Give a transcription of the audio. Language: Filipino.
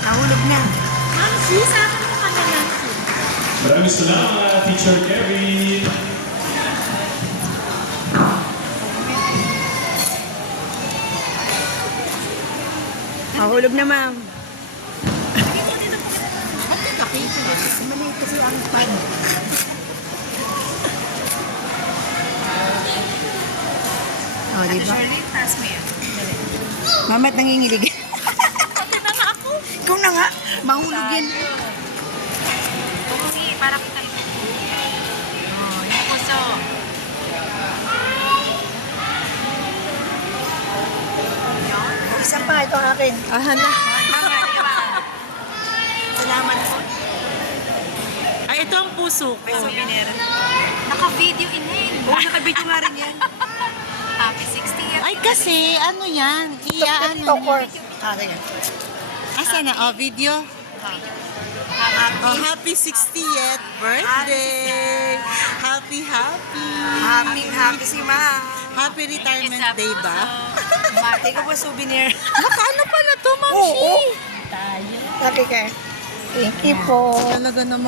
Nahulog na. Ma'am, sis, sa akin mo kami lang. Maraming salamat, Teacher Kevin. Nahulog na, ma'am. Maliit kasi ang pan. O, diba? Charlene, taas mo yan. Mamat nangingilig. Pagka na nga ako. Ikaw na nga. Mahulog yan. Sige, para kita ito. Oh, yung puso. Isa pa, ito ang akin. Aha na. Tama, di ba? Salamat po. Ay, ito ang puso ko. May souvenir. Naka-video in hand. Oo, nakabidyo nga rin yan. Happy 60th. Ay, kasi, ano yan? Ano Tokor. yan? Ah, sige. Asa na? Oh, video. Oh, happy 60th birthday! Happy, happy! Happy si Ma. Happy retirement day ba? Take ko souvenir. Nakaano pala to, Ma'am Oo. Shi? Okay, kay. Thank you po. Talaga naman.